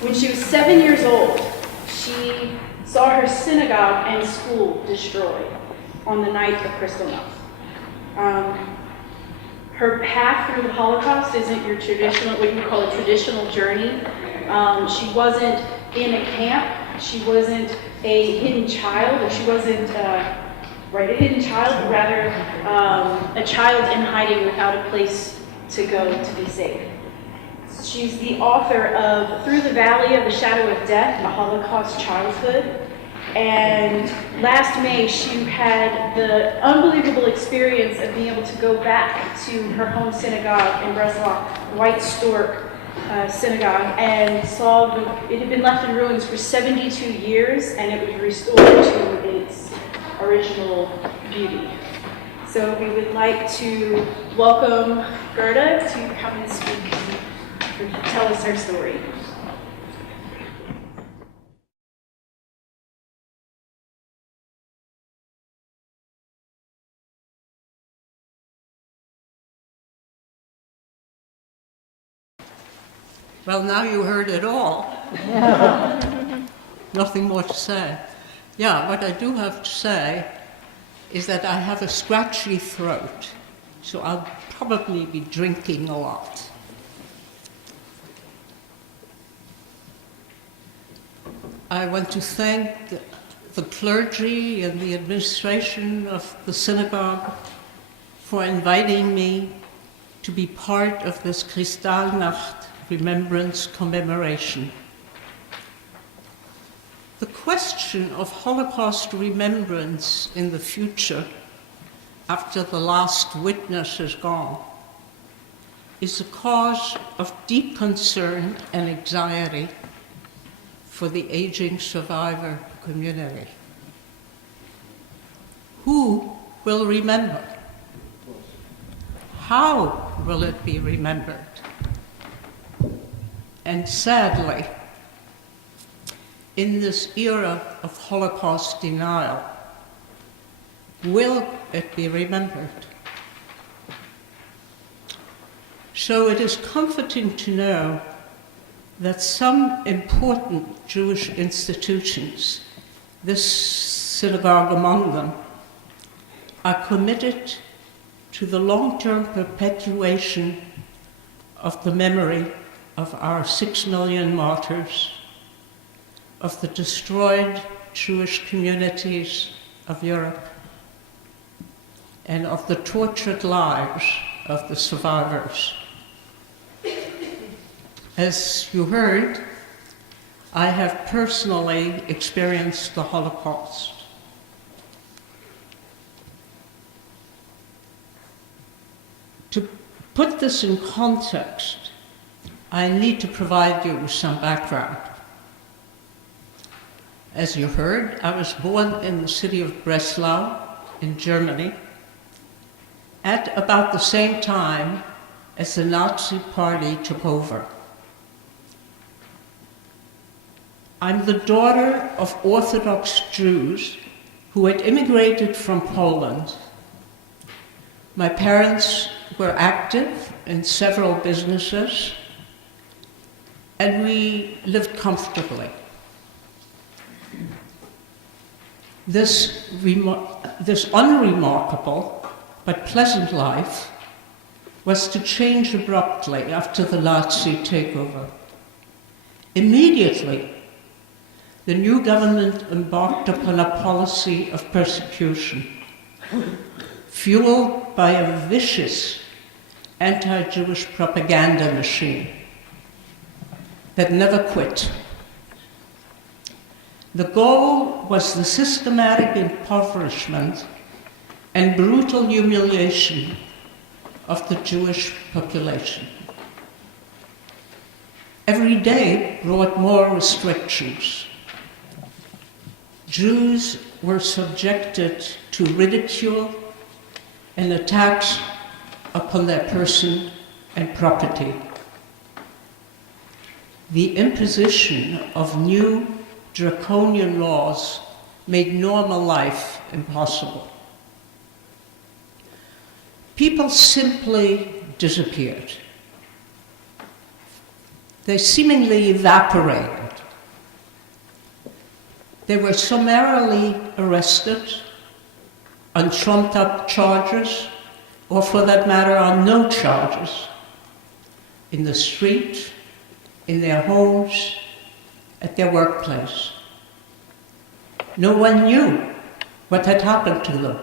When she was 7 years old, she saw her synagogue and school destroyed on the night of Kristallnacht. Her path through the Holocaust isn't your traditional, what you would call a traditional journey. She wasn't in a camp. She wasn't a hidden child, or she wasn't a hidden child, but rather a child in hiding without a place to go to be safe. She's the author of Through the Valley of the Shadow of Death, a Holocaust Childhood. And last May, she had the unbelievable experience of being able to go back to her home synagogue in Breslau, White Stork Synagogue, and saw it had been left in ruins for 72 years, and it was restored to its original beauty. So we would like to welcome Gerda to come and speak and tell us her story. Well, now you heard it all. Nothing more to say. Yeah, what I do have to say is that I have a scratchy throat, so I'll probably be drinking a lot. I want to thank the clergy and the administration of the synagogue for inviting me to be part of this Kristallnacht remembrance commemoration. The question of Holocaust remembrance in the future, after the last witness is gone, is a cause of deep concern and anxiety for the aging survivor community. Who will remember? How will it be remembered? And sadly, in this era of Holocaust denial, will it be remembered? So it is comforting to know that some important Jewish institutions, this synagogue among them, are committed to the long-term perpetuation of the memory of our 6 million martyrs, of the destroyed Jewish communities of Europe, and of the tortured lives of the survivors. As you heard, I have personally experienced the Holocaust. To put this in context, I need to provide you with some background. As you heard, I was born in the city of Breslau in Germany at about the same time as the Nazi Party took over. I'm the daughter of Orthodox Jews who had immigrated from Poland. My parents were active in several businesses, and we lived comfortably. This unremarkable but pleasant life was to change abruptly after the Nazi takeover. Immediately, the new government embarked upon a policy of persecution, fueled by a vicious anti-Jewish propaganda machine that never quit. The goal was the systematic impoverishment and brutal humiliation of the Jewish population. Every day brought more restrictions. Jews were subjected to ridicule and attacks upon their person and property. The imposition of new draconian laws made normal life impossible. People simply disappeared. They seemingly evaporated. They were summarily arrested on trumped-up charges, or for that matter, on no charges, in the street, in their homes, at their workplace. No one knew what had happened to them.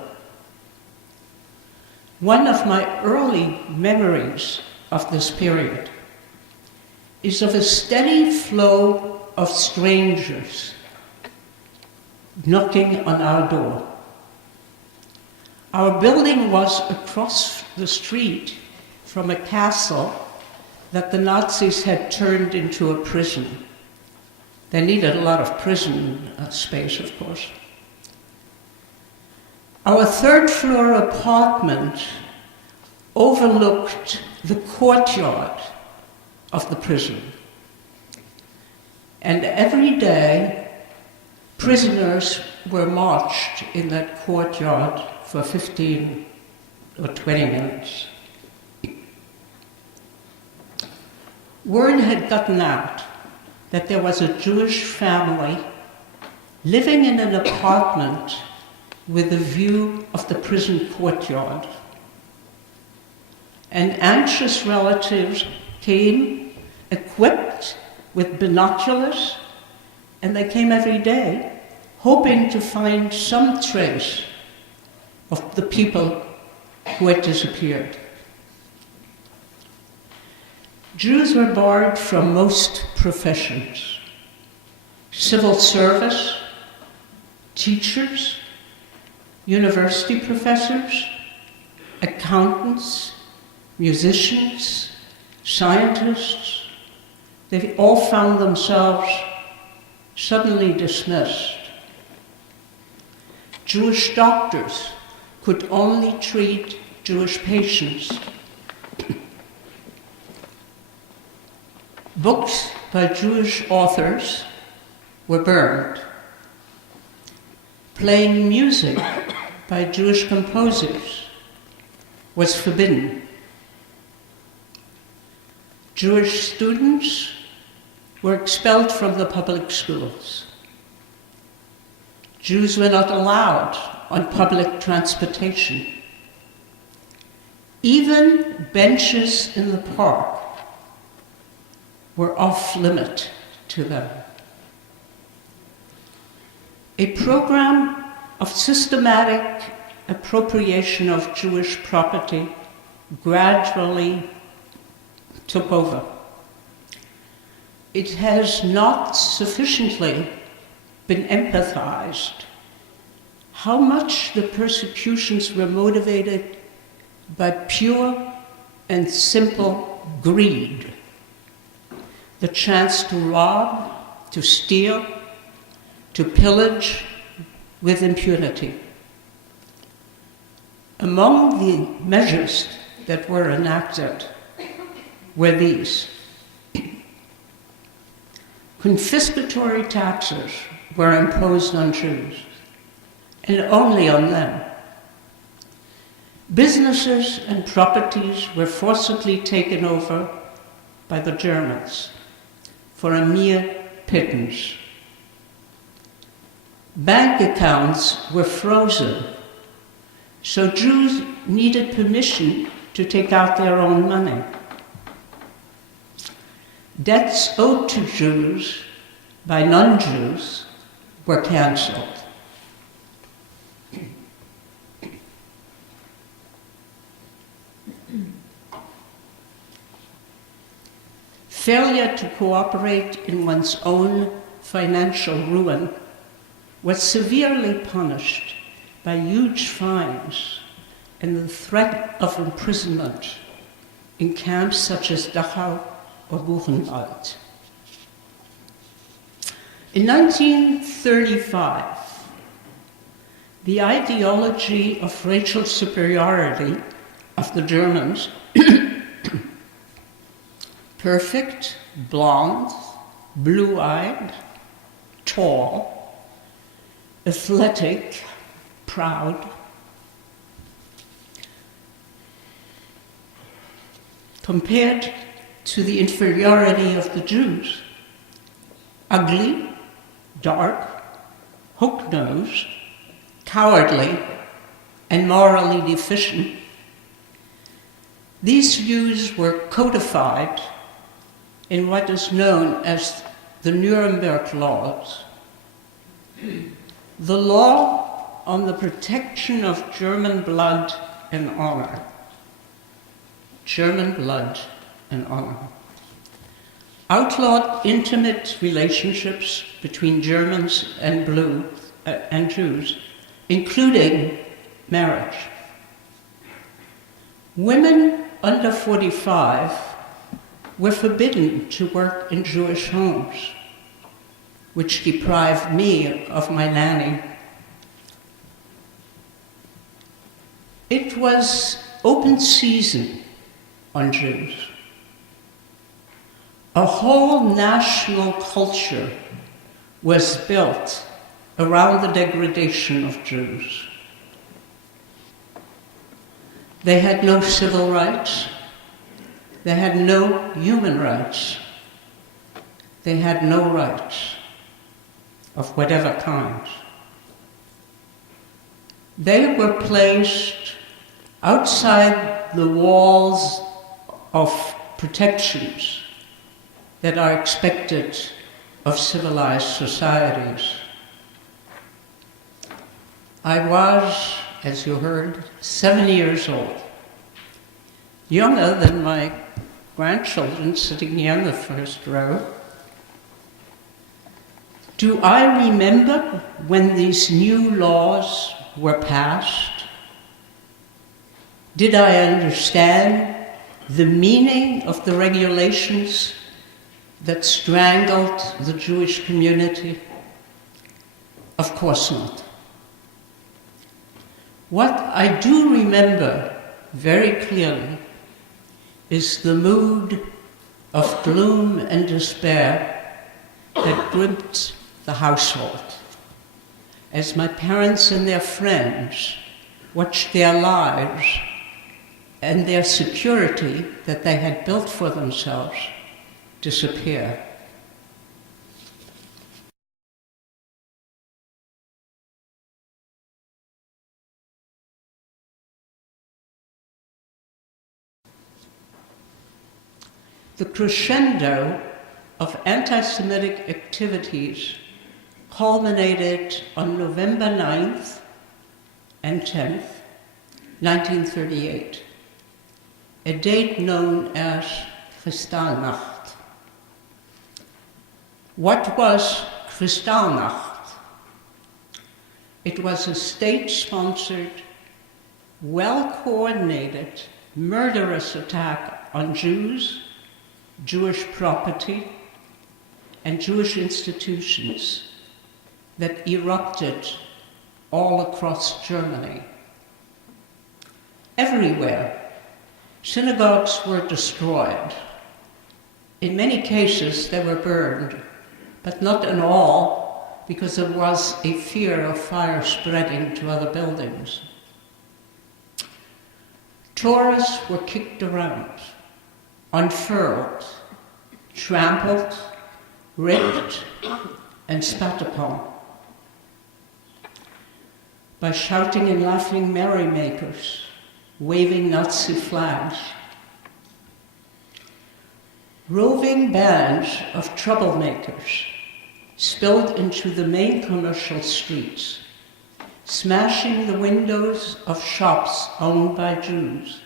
One of my early memories of this period is of a steady flow of strangers knocking on our door. Our building was across the street from a castle that the Nazis had turned into a prison. They needed a lot of prison space, of course. Our third-floor apartment overlooked the courtyard of the prison. And every day, prisoners were marched in that courtyard for 15 or 20 minutes. Word had gotten out that there was a Jewish family living in an apartment with a view of the prison courtyard. And anxious relatives came equipped with binoculars, and they came every day hoping to find some trace of the people who had disappeared. Jews were barred from most professions: civil service, teachers, university professors, accountants, musicians, scientists. They all found themselves suddenly dismissed. Jewish doctors could only treat Jewish patients. Books by Jewish authors were burned. Playing music by Jewish composers was forbidden. Jewish students were expelled from the public schools. Jews were not allowed on public transportation. Even benches in the park were off limit to them. A program of systematic appropriation of Jewish property gradually took over. It has not sufficiently been empathized how much the persecutions were motivated by pure and simple greed. The chance to rob, to steal, to pillage with impunity. Among the measures that were enacted were these. Confiscatory taxes were imposed on Jews, and only on them. Businesses and properties were forcibly taken over by the Germans for a mere pittance. Bank accounts were frozen, so Jews needed permission to take out their own money. Debts owed to Jews by non-Jews were cancelled. Failure to cooperate in one's own financial ruin was severely punished by huge fines and the threat of imprisonment in camps such as Dachau or Buchenwald. In 1935, the ideology of racial superiority of the Germans, perfect, blonde, blue-eyed, tall, athletic, proud, compared to the inferiority of the Jews, ugly, dark, hook-nosed, cowardly, and morally deficient. These views were codified in what is known as the Nuremberg Laws, the law on the protection of German blood and honor. German blood and honor. Outlawed intimate relationships between Germans and Jews, including marriage. Women under 45 were forbidden to work in Jewish homes, which deprived me of my nanny. It was open season on Jews. A whole national culture was built around the degradation of Jews. They had no civil rights. They had no human rights. They had no rights of whatever kind. They were placed outside the walls of protections that are expected of civilized societies. I was, as you heard, 7 years old, younger than my grandchildren sitting here in the first row. Do I remember when these new laws were passed? Did I understand the meaning of the regulations that strangled the Jewish community? Of course not. What I do remember very clearly is the mood of gloom and despair that gripped the household as my parents and their friends watched their lives and their security that they had built for themselves disappear. The crescendo of anti-Semitic activities culminated on November 9th and 10th, 1938, a date known as Kristallnacht. What was Kristallnacht? It was a state-sponsored, well-coordinated, murderous attack on Jews, Jewish property, and Jewish institutions that erupted all across Germany. Everywhere, synagogues were destroyed. In many cases, they were burned, but not in all, because there was a fear of fire spreading to other buildings. Torahs were kicked around, unfurled, trampled, ripped, and spat upon. By shouting and laughing merrymakers, waving Nazi flags. Roving bands of troublemakers spilled into the main commercial streets, smashing the windows of shops owned by Jews,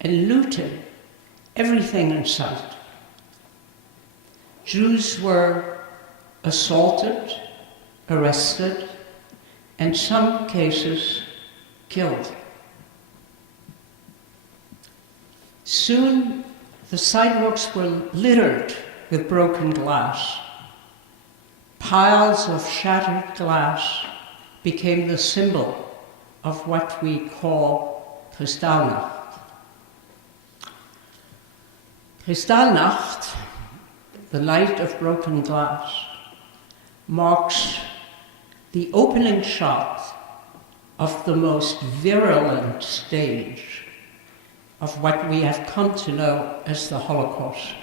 and looted everything in sight. Jews were assaulted, arrested, and in some cases killed. Soon, the sidewalks were littered with broken glass. Piles of shattered glass became the symbol of what we call Kristallnacht. Kristallnacht, the night of broken glass, marks the opening shot of the most virulent stage of what we have come to know as the Holocaust.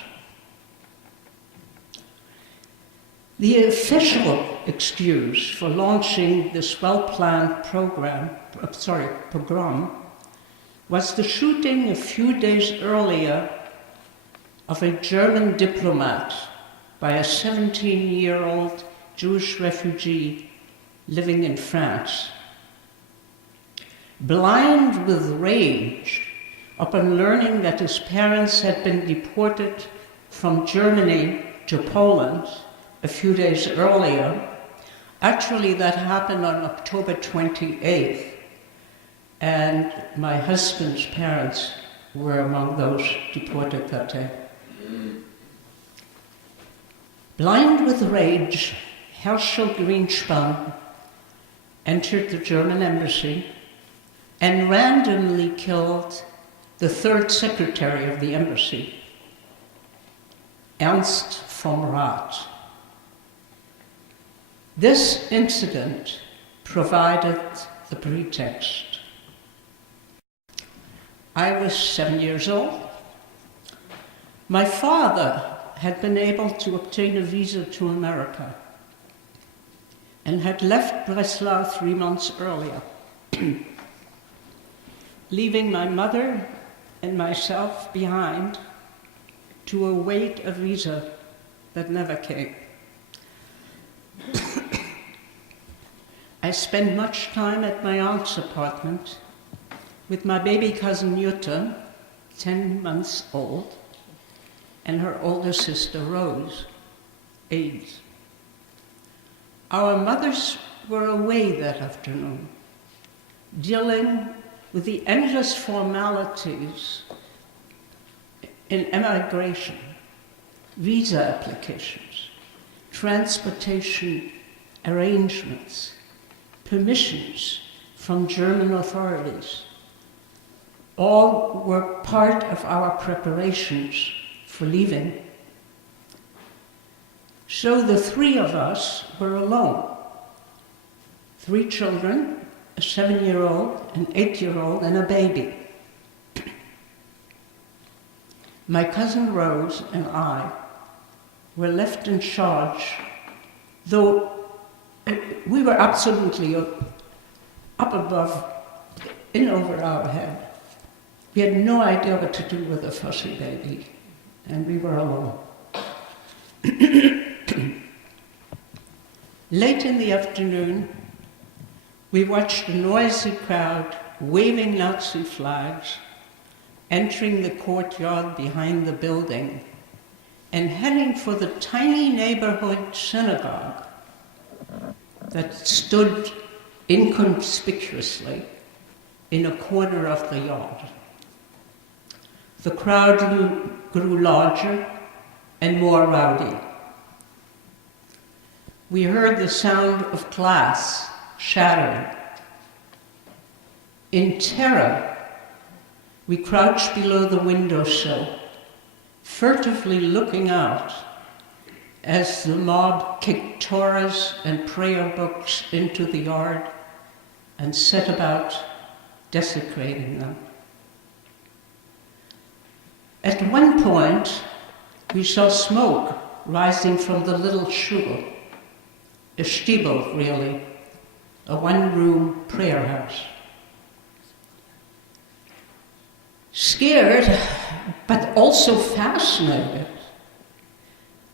The official excuse for launching this well-planned pogrom was the shooting a few days earlier of a German diplomat by a 17-year-old Jewish refugee living in France. Blind with rage upon learning that his parents had been deported from Germany to Poland a few days earlier. Actually, that happened on October 28th, and my husband's parents were among those deported that day. Blind with rage, Herschel Greenspan entered the German embassy and randomly killed the third secretary of the embassy, Ernst vom Rath. This incident provided the pretext. I was 7 years old. My father had been able to obtain a visa to America and had left Breslau 3 months earlier, leaving my mother and myself behind to await a visa that never came. I spent much time at my aunt's apartment with my baby cousin Jutta, 10 months old, and her older sister Rose, 8. Our mothers were away that afternoon, dealing with the endless formalities in emigration, visa applications, transportation arrangements, permissions from German authorities. All were part of our preparations for leaving. So the 3 of us were alone. 3 children, a 7-year-old, an 8-year-old, and a baby. My cousin Rose and I were left in charge, though we were absolutely up above, in over our head. We had no idea what to do with a fussy baby, and we were alone. Late in the afternoon, we watched a noisy crowd waving Nazi flags, entering the courtyard behind the building, and heading for the tiny neighborhood synagogue that stood inconspicuously in a corner of the yard. The crowd grew larger and more rowdy. We heard the sound of glass shattering. In terror, we crouched below the windowsill, furtively looking out as the mob kicked Torahs and prayer books into the yard and set about desecrating them. At one point, we saw smoke rising from the little shul, a shtibel really, a one-room prayer house. Scared, but also fascinated,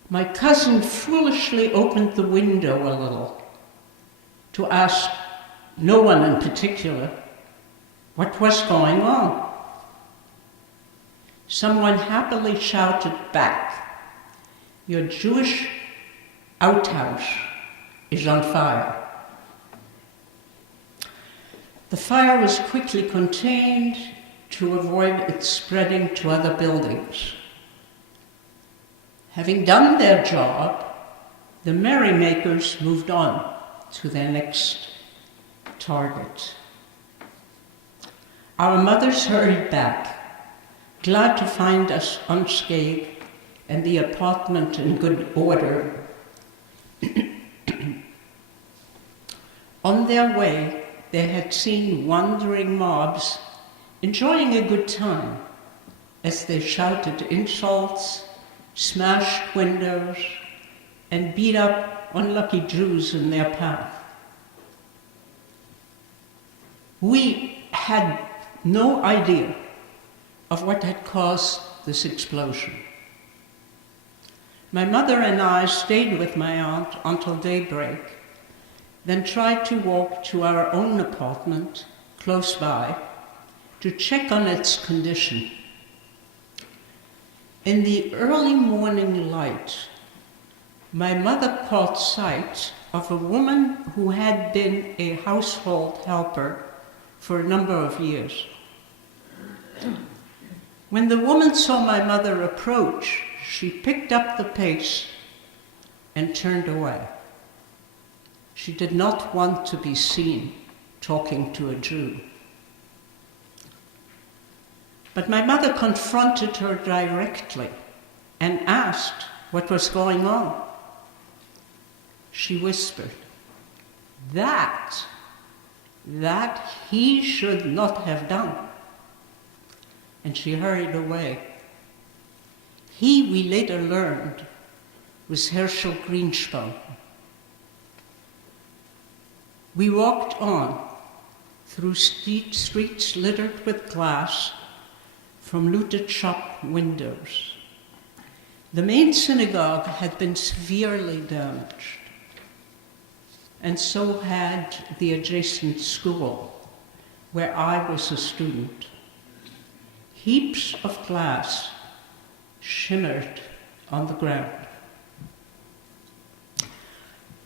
my cousin foolishly opened the window a little to ask no one in particular what was going on. Someone happily shouted back, "Your Jewish outhouse is on fire." The fire was quickly contained to avoid it spreading to other buildings. Having done their job, the merrymakers moved on to their next target. Our mothers hurried back, glad to find us unscathed and the apartment in good order. On their way, they had seen wandering mobs enjoying a good time as they shouted insults, smashed windows, and beat up unlucky Jews in their path. We had no idea of what had caused this explosion. My mother and I stayed with my aunt until daybreak, then tried to walk to our own apartment close by to check on its condition. In the early morning light, my mother caught sight of a woman who had been a household helper for a number of years. When the woman saw my mother approach, she picked up the pace and turned away. She did not want to be seen talking to a Jew. But my mother confronted her directly and asked what was going on. She whispered, that he should not have done. And she hurried away. He, we later learned, was Herschel Greenspun. We walked on through streets littered with glass from looted shop windows. The main synagogue had been severely damaged, and so had the adjacent school, where I was a student. Heaps of glass shimmered on the ground.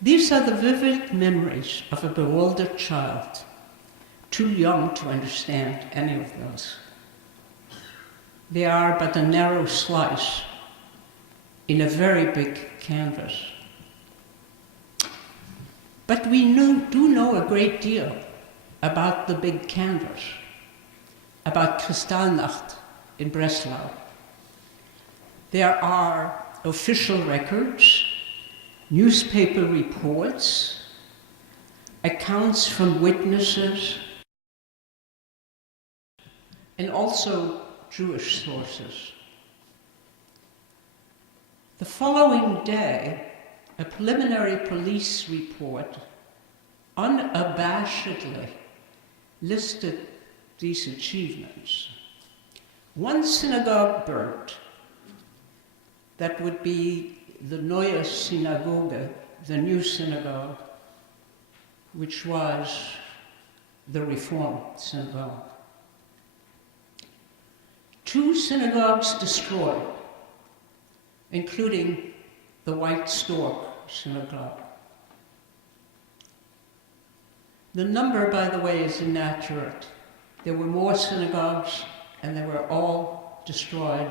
These are the vivid memories of a bewildered child, too young to understand any of those. They are but a narrow slice in a very big canvas. But we do know a great deal about the big canvas, about Kristallnacht in Breslau. There are official records, newspaper reports, accounts from witnesses, and also Jewish sources. The following day, a preliminary police report unabashedly listed these achievements. One synagogue burnt that would be the Neue Synagoge, the new synagogue, which was the Reform synagogue. 2 synagogues destroyed, including the White Stork synagogue. The number, by the way, is inaccurate. There were more synagogues, and they were all destroyed,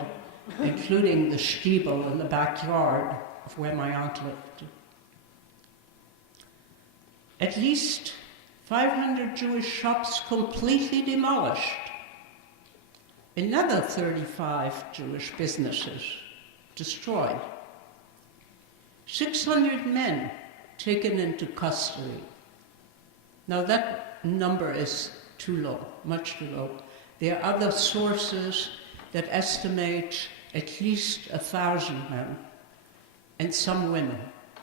including the Stiebel in the backyard of where my aunt lived. At least 500 Jewish shops completely demolished. Another 35 Jewish businesses destroyed. 600 men taken into custody. Now that number is too low, much too low. There are other sources that estimate at least 1,000 men and some women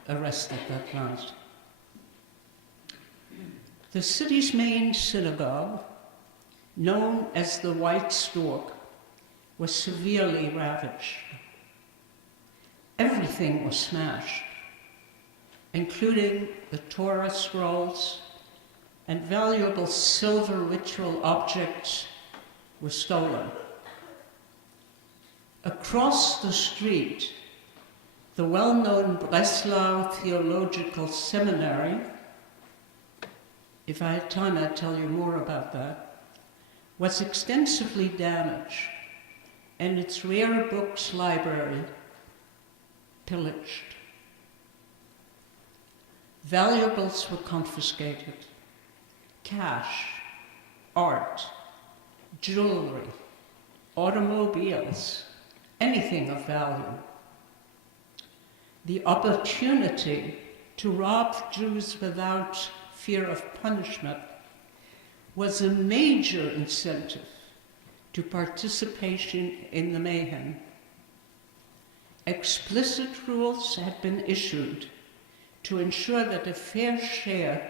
arrested that night. The city's main synagogue, known as the White Stork, was severely ravaged. Everything was smashed, including the Torah scrolls, and valuable silver ritual objects were stolen. Across the street, the well-known Breslau Theological Seminary, if I had time I'd tell you more about that, was extensively damaged, and its rare books library pillaged. Valuables were confiscated. Cash, art, jewelry, automobiles, anything of value. The opportunity to rob Jews without fear of punishment was a major incentive to participation in the mayhem. Explicit rules had been issued to ensure that a fair share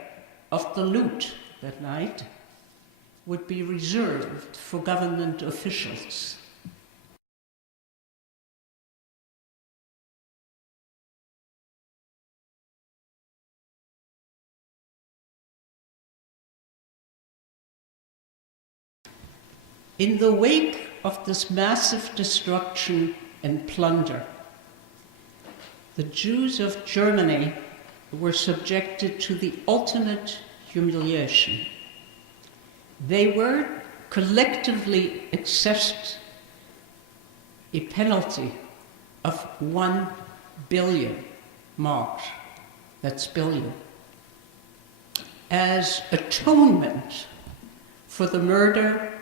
of the loot that night would be reserved for government officials. In the wake of this massive destruction and plunder, the Jews of Germany were subjected to the ultimate humiliation. They were collectively assessed a penalty of 1 billion marks, that's billion, as atonement for the murder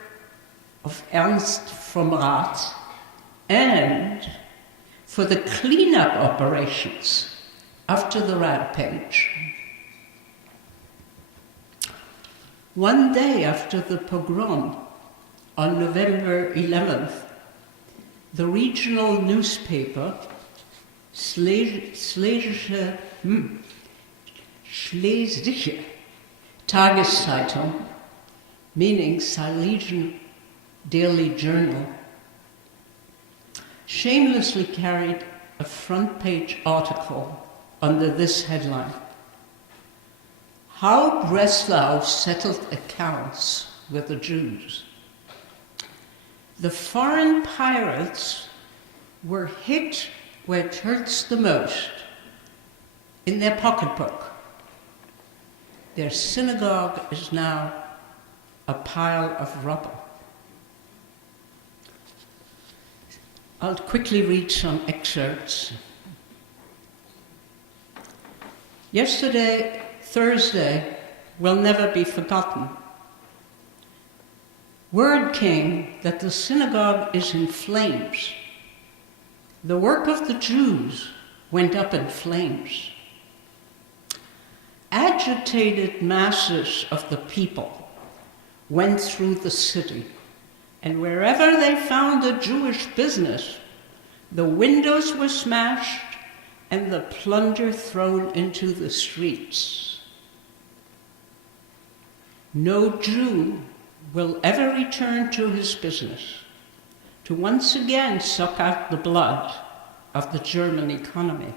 of Ernst vom Rath and for the cleanup operations after the rampage. One day after the pogrom, on November 11th, the regional newspaper, Schlesische Tageszeitung, meaning Silesian Daily Journal, shamelessly carried a front-page article under this headline: How Breslau Settled Accounts with the Jews. The foreign pirates were hit where it hurts the most, in their pocketbook. Their synagogue is now a pile of rubble. I'll quickly read some excerpts. Yesterday, Thursday, will never be forgotten. Word came that the synagogue is in flames. The work of the Jews went up in flames. Agitated masses of the people went through the city, and wherever they found a Jewish business, the windows were smashed and the plunder thrown into the streets. No Jew will ever return to his business, to once again suck out the blood of the German economy.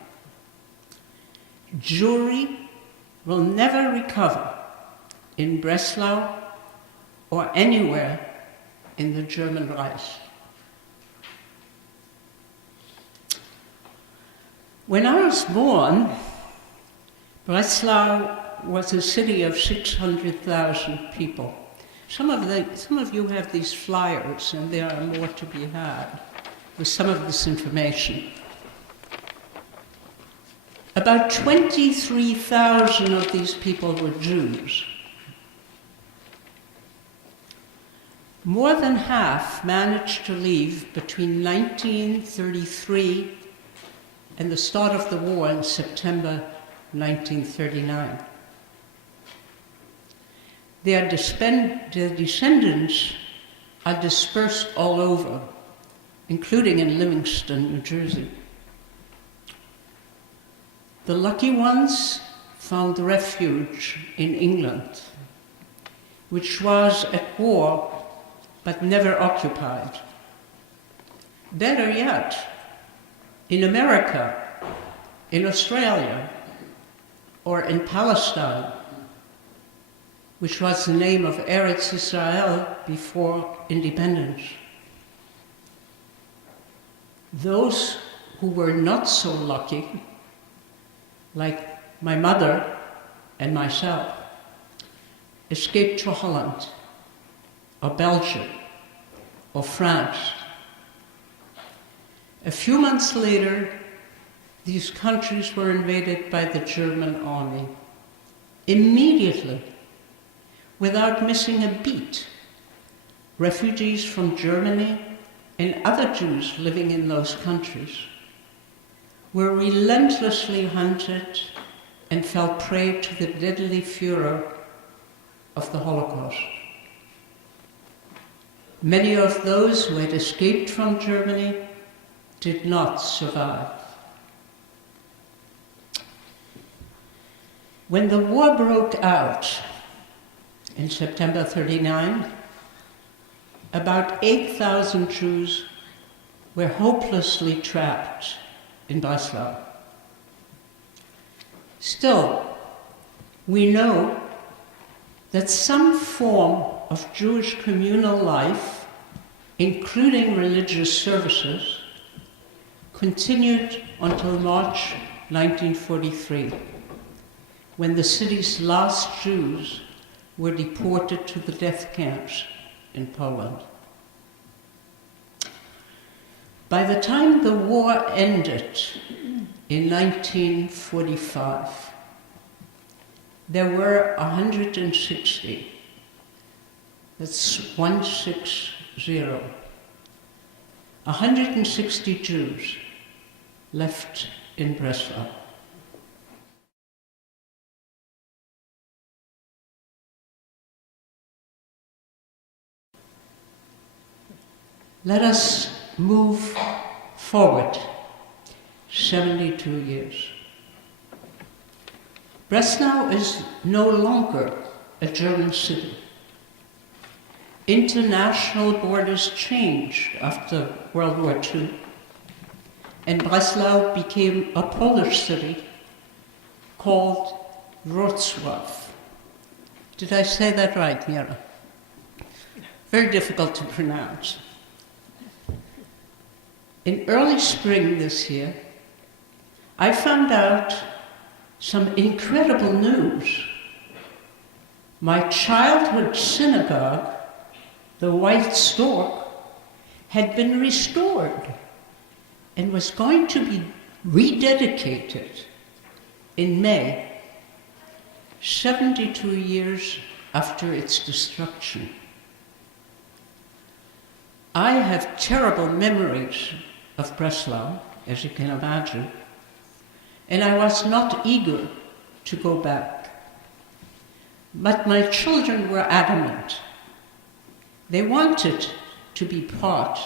Jewry will never recover in Breslau or anywhere in the German Reich. When I was born, Breslau was a city of 600,000 people. Some of you have these flyers, and there are more to be had with some of this information. About 23,000 of these people were Jews. More than half managed to leave between 1933 and the start of the war in September 1939. Their descendants are dispersed all over, including in Livingston, New Jersey. The lucky ones found refuge in England, which was at war but never occupied. Better yet, in America, in Australia, or in Palestine, which was the name of Eretz Israel before independence. Those who were not so lucky, like my mother and myself, escaped to Holland, or Belgium, or France. A few months later, these countries were invaded by the German army. Immediately, without missing a beat, refugees from Germany and other Jews living in those countries were relentlessly hunted and fell prey to the deadly furor of the Holocaust. Many of those who had escaped from Germany did not survive. When the war broke out in September 1939, about 8,000 Jews were hopelessly trapped in Breslau. Still, we know that some form of Jewish communal life, including religious services, continued until March 1943, when the city's last Jews were deported to the death camps in Poland. By the time the war ended in 1945, there were 160. That's 160. 160 Jews left in Breslau. Let us move forward 72 years. Breslau is no longer a German city. International borders changed after World War II, and Breslau became a Polish city called Wrocław. Did I say that right, Mira? Very difficult to pronounce. In early spring this year, I found out some incredible news. My childhood synagogue, the White Stork, had been restored and was going to be rededicated in May, 72 years after its destruction. I have terrible memories of Breslau, as you can imagine, and I was not eager to go back. But my children were adamant. They wanted to be part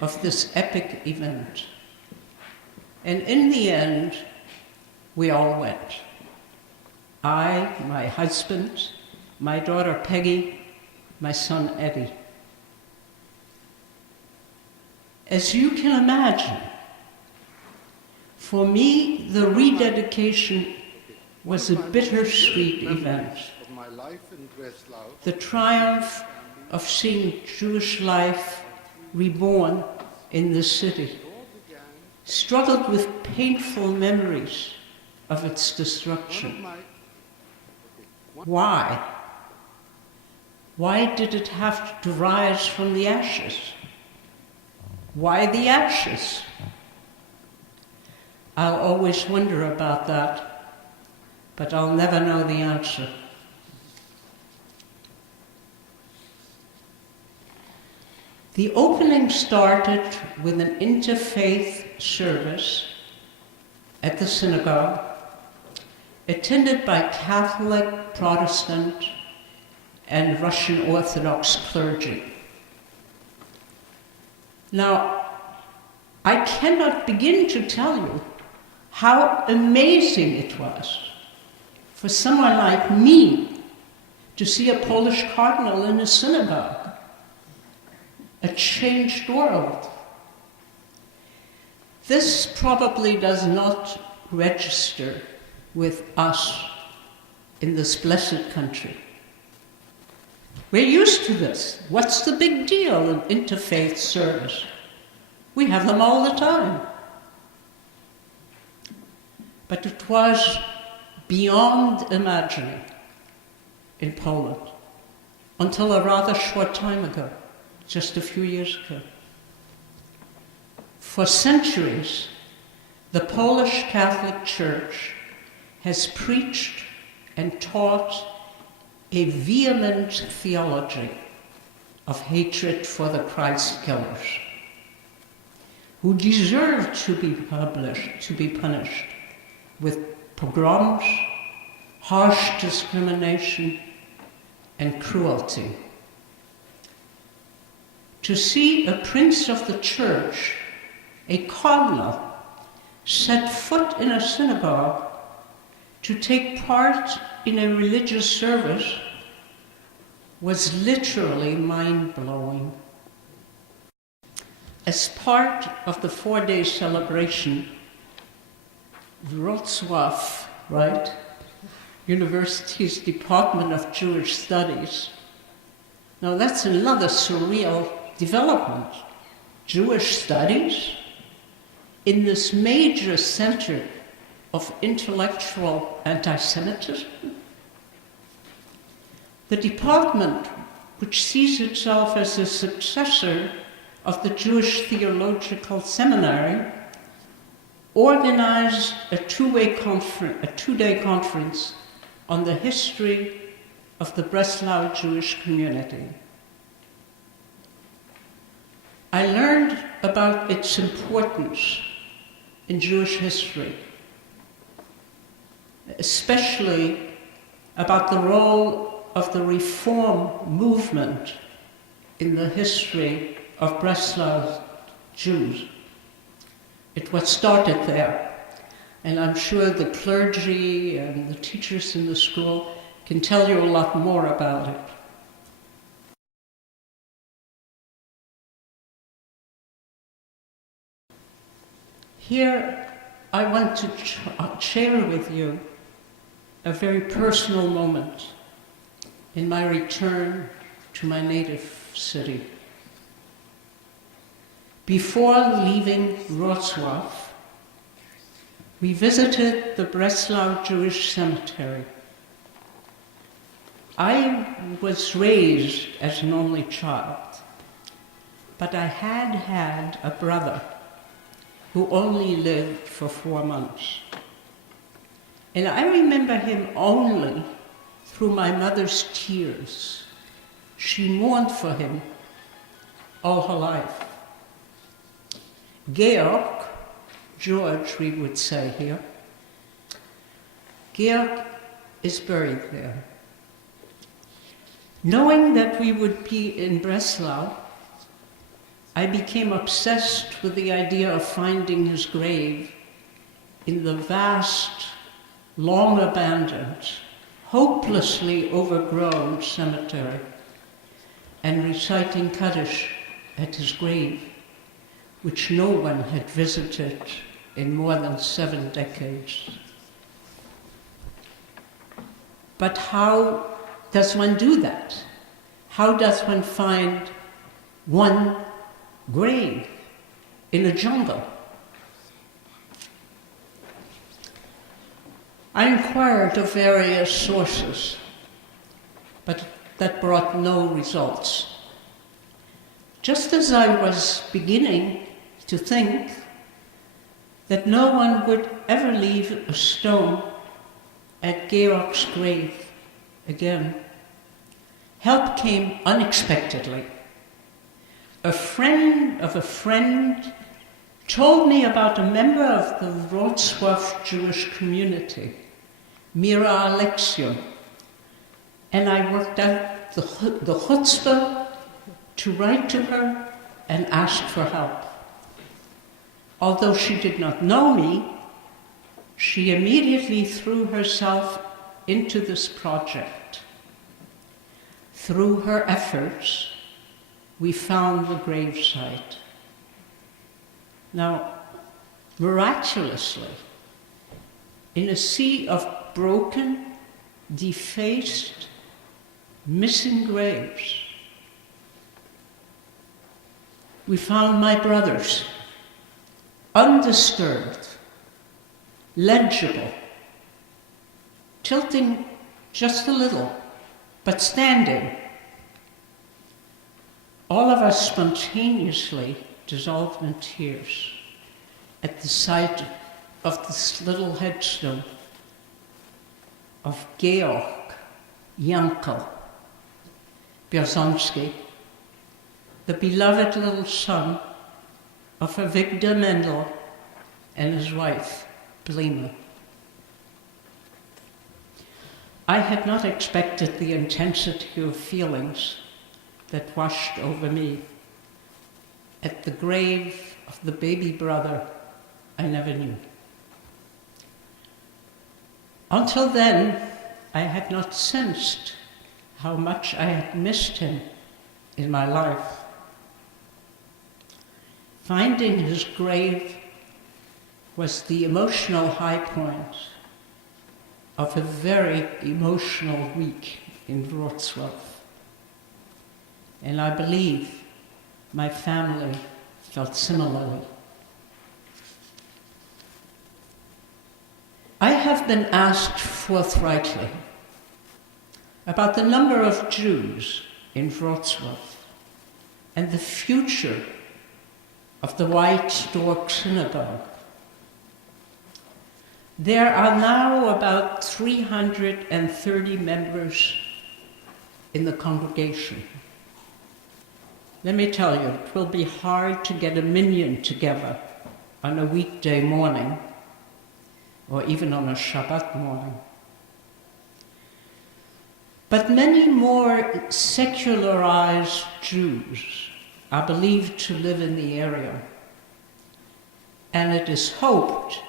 of this epic event. And in the end, we all went. I, my husband, my daughter Peggy, my son Eddie. As you can imagine, For me, the rededication was a bittersweet event. The triumph of seeing Jewish life reborn in the city, struggled with painful memories of its destruction. Why? Why did it have to rise from the ashes? Why the ashes? I'll always wonder about that, but I'll never know the answer. The opening started with an interfaith service at the synagogue, attended by Catholic, Protestant, and Russian Orthodox clergy. Now, I cannot begin to tell you how amazing it was for someone like me to see a Polish cardinal in a synagogue. A changed world. This probably does not register with us in this blessed country. We're used to this. What's the big deal in interfaith service? We have them all the time. But it was beyond imagining in Poland until a rather short time ago. Just a few years ago. For centuries, the Polish Catholic Church has preached and taught a vehement theology of hatred for the Christ killers, who deserve to be punished with pogroms, harsh discrimination, and cruelty. To see a prince of the church, a cardinal, set foot in a synagogue to take part in a religious service was literally mind-blowing. As part of the 4-day celebration, Wrocław, right, University's Department of Jewish Studies. Now that's another surreal development. Jewish studies in this major center of intellectual anti-Semitism. The department, which sees itself as a successor of the Jewish Theological Seminary, organized a two-day conference on the history of the Breslau Jewish community. I learned about its importance in Jewish history, especially about the role of the Reform movement in the history of Breslau Jews. It was started there, and I'm sure the clergy and the teachers in the school can tell you a lot more about it. Here, I want to share with you a very personal moment in my return to my native city. Before leaving Wrocław, we visited the Breslau Jewish Cemetery. I was raised as an only child, but I had a brother who only lived for 4 months. And I remember him only through my mother's tears. She mourned for him all her life. George, we would say here, Georg is buried there. Knowing that we would be in Breslau, I became obsessed with the idea of finding his grave in the vast, long abandoned, hopelessly overgrown cemetery and reciting Kaddish at his grave, which no one had visited in more than 7 decades. But how does one do that? How does one find one grave in a jungle? I inquired of various sources, but that brought no results. Just as I was beginning to think that no one would ever leave a stone at Georg's grave again, help came unexpectedly. A friend of a friend told me about a member of the Wrocław Jewish community, Mira Alexiou, and I worked out the chutzpah to write to her and ask for help. Although she did not know me, she immediately threw herself into this project. Through her efforts, we found the gravesite. Now, miraculously, in a sea of broken, defaced, missing graves, we found my brothers, undisturbed, legible, tilting just a little, but standing. All of us spontaneously dissolved in tears at the sight of this little headstone of Georg Jankel Bierzonski, the beloved little son of Avigdor Mendel and his wife, Blima. I had not expected the intensity of feelings that washed over me at the grave of the baby brother I never knew. Until then, I had not sensed how much I had missed him in my life. Finding his grave was the emotional high point of a very emotional week in Wrocław. And I believe my family felt similarly. I have been asked forthrightly about the number of Jews in Wrocław and the future of the White Stork Synagogue. There are now about 330 members in the congregation. Let me tell you, it will be hard to get a minyan together on a weekday morning or even on a Shabbat morning. But many more secularized Jews are believed to live in the area, and it is hoped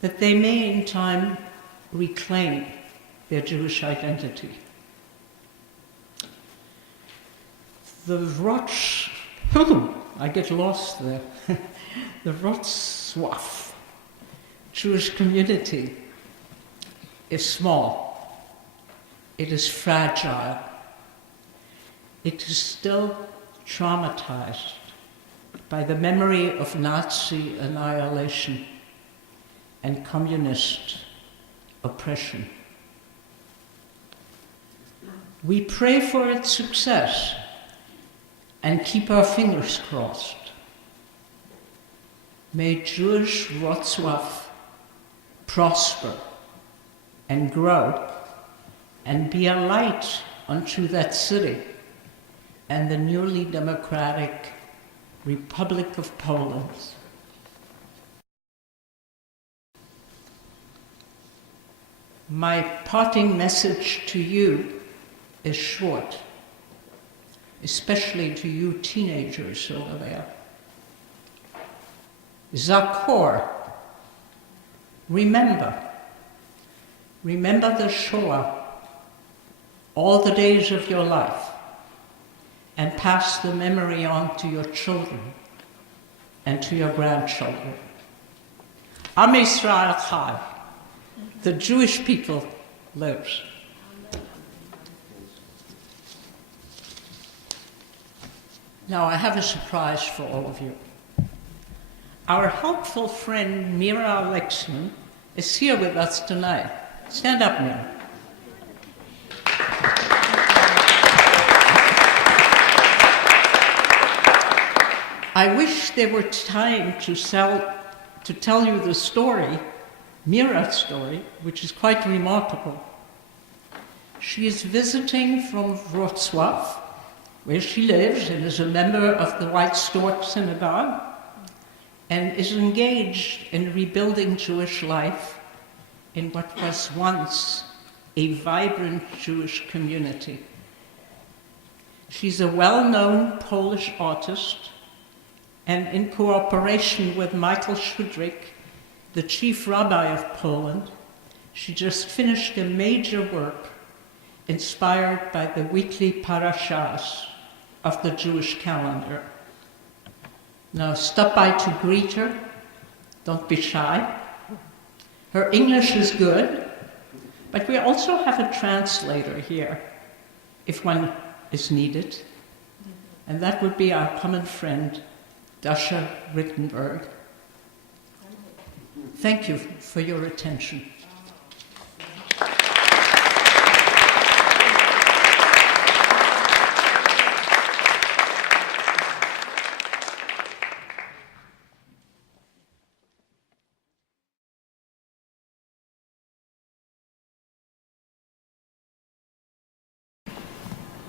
that they may in time reclaim their Jewish identity. The I get lost there. The Wrocław Jewish community is small. It is fragile. It is still traumatized by the memory of Nazi annihilation and communist oppression. We pray for its success and keep our fingers crossed. May Jewish Wrocław prosper and grow and be a light unto that city and the newly democratic Republic of Poland. My parting message to you is short, especially to you teenagers over there. Zakor, remember the Shoah all the days of your life and pass the memory on to your children and to your grandchildren. Am Yisrael Chai. The Jewish people lives. Now I have a surprise for all of you. Our helpful friend Mira Alexman is here with us tonight. Stand up, Mira. I wish there were time to tell you the story, Mira's story, which is quite remarkable. She is visiting from Wrocław, where she lives and is a member of the White Stork Synagogue, and is engaged in rebuilding Jewish life in what was once a vibrant Jewish community. She's a well-known Polish artist, and in cooperation with Michael Szydrik, the chief rabbi of Poland, she just finished a major work inspired by the weekly parashas of the Jewish calendar. Now stop by to greet her. Don't be shy. Her English is good, but we also have a translator here, if one is needed. And that would be our common friend, Dasha Rittenberg. Thank you for your attention.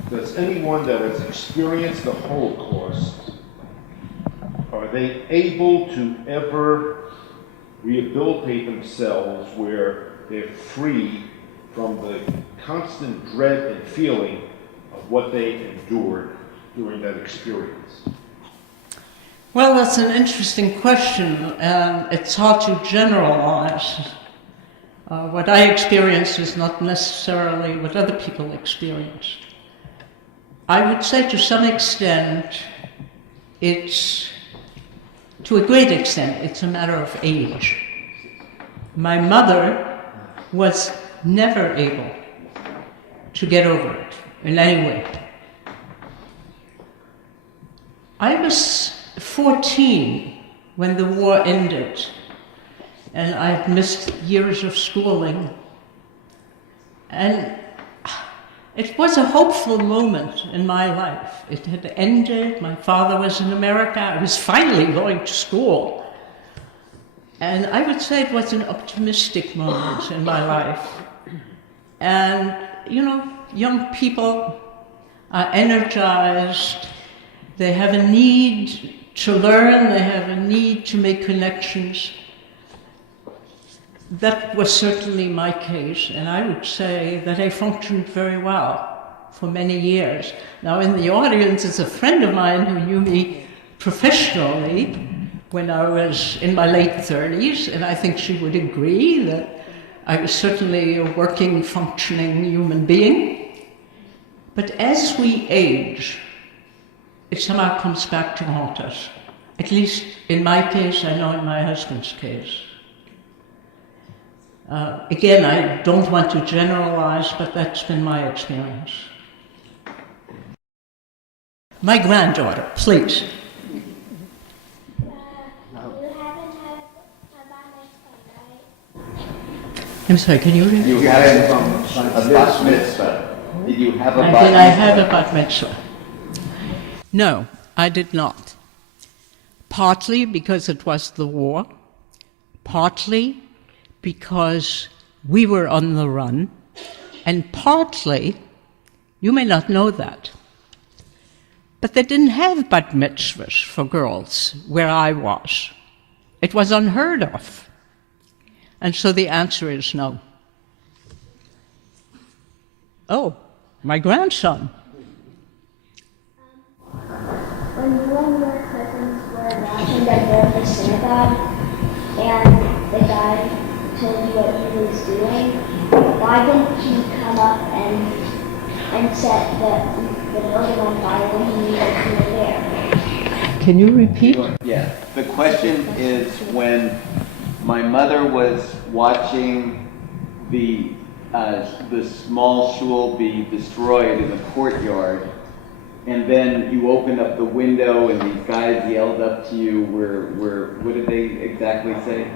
Does anyone that has experienced the Holocaust, are they able to ever rehabilitate themselves where they're free from the constant dread and feeling of what they endured during that experience? Well, that's an interesting question, and it's hard to generalize. What I experience is not necessarily what other people experience. I would say to some extent, to a great extent, it's a matter of age. My mother was never able to get over it in any way. I was 14 when the war ended, and I had missed years of schooling. And it was a hopeful moment in my life. It had ended, my father was in America, I was finally going to school. And I would say it was an optimistic moment in my life. And, you know, young people are energized, they have a need to learn, they have a need to make connections. That was certainly my case, and I would say that I functioned very well for many years. Now, in the audience is a friend of mine who knew me professionally when I was in my late 30s, and I think she would agree that I was certainly a working, functioning human being. But as we age, it somehow comes back to haunt us. At least in my case, I know in my husband's case. Again, I don't want to generalize, but that's been my experience. My granddaughter, please. You haven't had a bat mitzvah, right? I'm sorry, can you repeat? You had a bat mitzvah. Did you have a bat mitzvah? Did I have a bat mitzvah? No, I did not. Partly because it was the war, partly because we were on the run, and partly, you may not know that, but they didn't have bat mitzvahs for girls where I was. It was unheard of. And so the answer is no. Oh, my grandson. When you and your cousins were watching the door of the synagogue, and the guy told you what he was doing, why didn't he come up and set the building on fire when he knew that you were there? Can you repeat? Yeah. The question is when My mother was watching the small shul be destroyed in the courtyard, and then you opened up the window and these guys yelled up to you, what did they exactly say?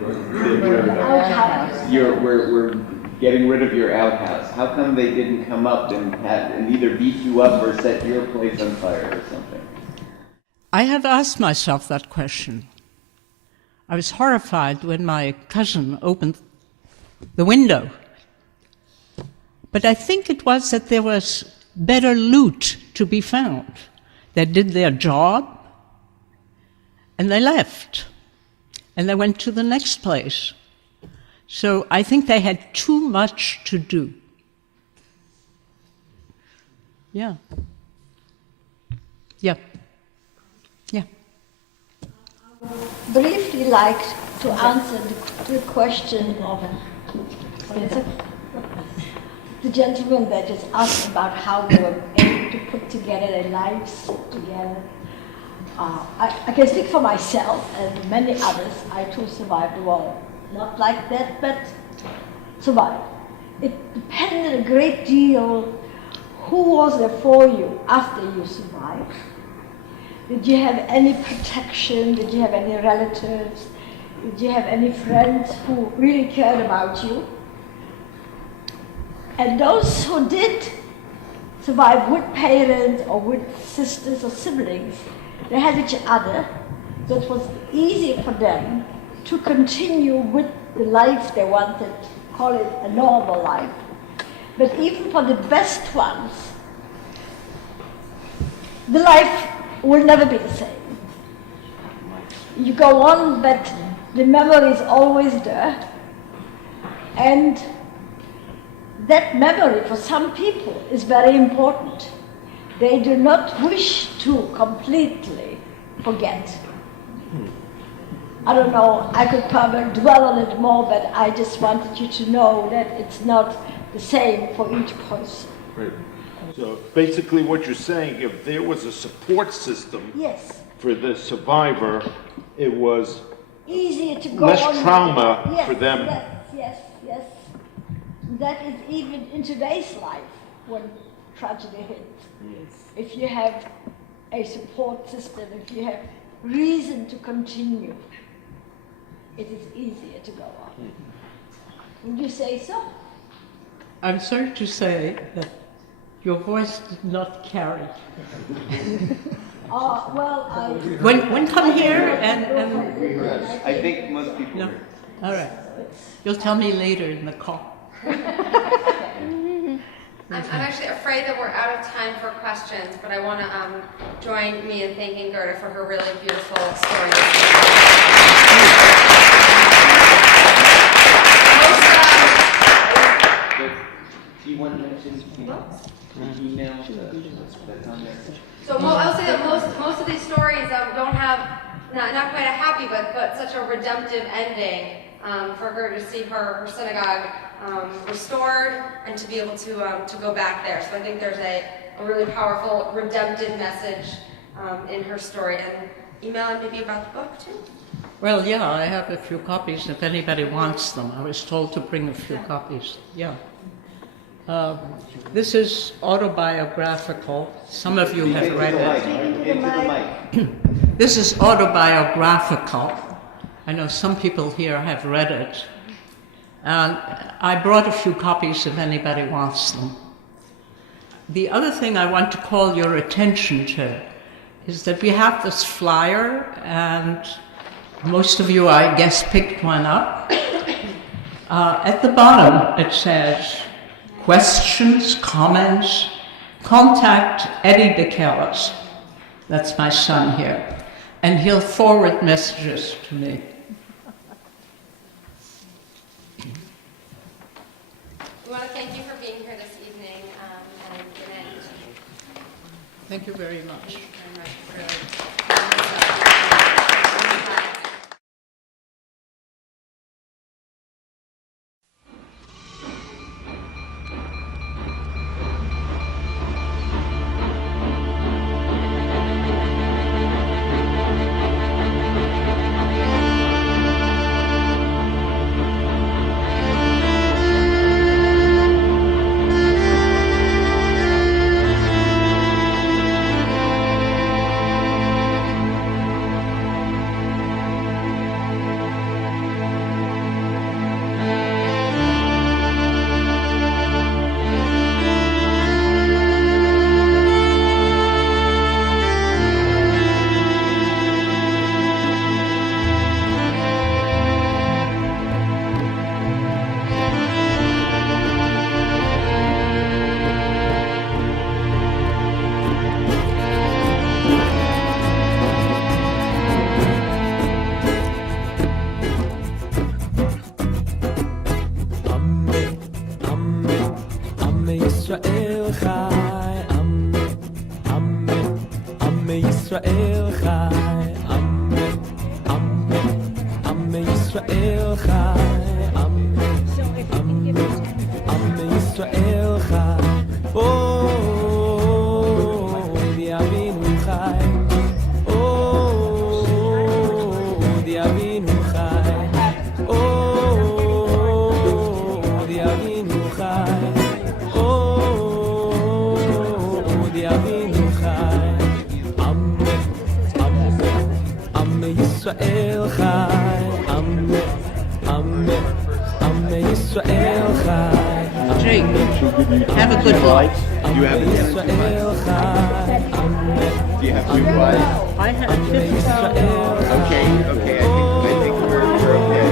We're getting rid of your outhouse. How come they didn't come up and either beat you up or set your place on fire or something? I have asked myself that question. I was horrified when my cousin opened the window. But I think it was that there was better loot to be found. They did their job, and they left. And they went to the next place. So I think they had too much to do. Yeah. Yeah. Yeah. Briefly like to answer the question of the gentleman that just asked about how we were able to put together their lives together. I can speak for myself and many others. I too survived the war. Not like that, but survived. It depended a great deal who was there for you after you survived. Did you have any protection? Did you have any relatives? Did you have any friends who really cared about you? And those who did survive with parents or with sisters or siblings, they had each other, so it was easy for them to continue with the life they wanted, call it a normal life. But even for the best ones, the life will never be the same. You go on, but the memory is always there. And that memory for some people is very important. They do not wish to completely forget. I don't know, I could probably dwell on it more, but I just wanted you to know that it's not the same for each person. Right. So basically what you're saying, if there was a support system Yes. for the survivor, it was Easier to go less on. trauma Yes, for them. Yes. That is even in today's life when tragedy hits. If you have a support system, if you have reason to continue, it is easier to go on. Would you say so? I'm sorry to say that your voice did not carry. Well, When come here and I think most people no, heard. all right. You'll tell me later in the call. I'm actually afraid that we're out of time for questions, but I want to join me in thanking Gerda for her really beautiful story. Do you want to mention the email that's on there? So I'll say that most of these stories don't have not quite a happy, but such a redemptive ending for her to see her synagogue restored and to be able to go back there. So I think there's a really powerful redemptive message in her story. And email and maybe about the book too. Well, yeah, I have a few copies if anybody wants them. I was told to bring a few copies. Yeah. This is autobiographical. Some of you have read it. Into the mic. This is autobiographical. I know some people here have read it. And I brought a few copies if anybody wants them. The other thing I want to call your attention to is that we have this flyer, and most of you, I guess, picked one up. At the bottom, it says, questions, comments, contact Eddie Bikales. That's my son here. And he'll forward messages to me. We want to thank you for being here this evening and good night. Thank you very much. Very much. Really. Yisrael Chai, Am Yisrael Chai, oh, the Avinu Chai, oh, the Avinu Chai, oh, the Avinu Chai, oh, the Avinu Chai, Am Yisrael Chai, Am Yisrael Chai. Jake, have a good one. Do you have it? Do you have two brides? I have 50,000. Okay, okay, I think we're okay.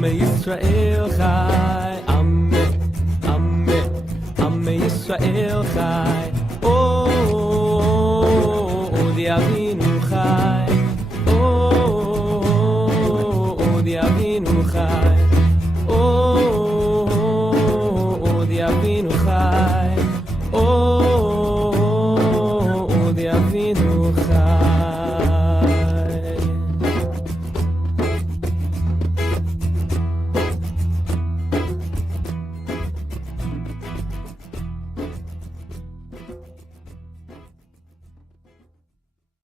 Yisrael Chai, Am Yisrael Chai, oh, the Avinu.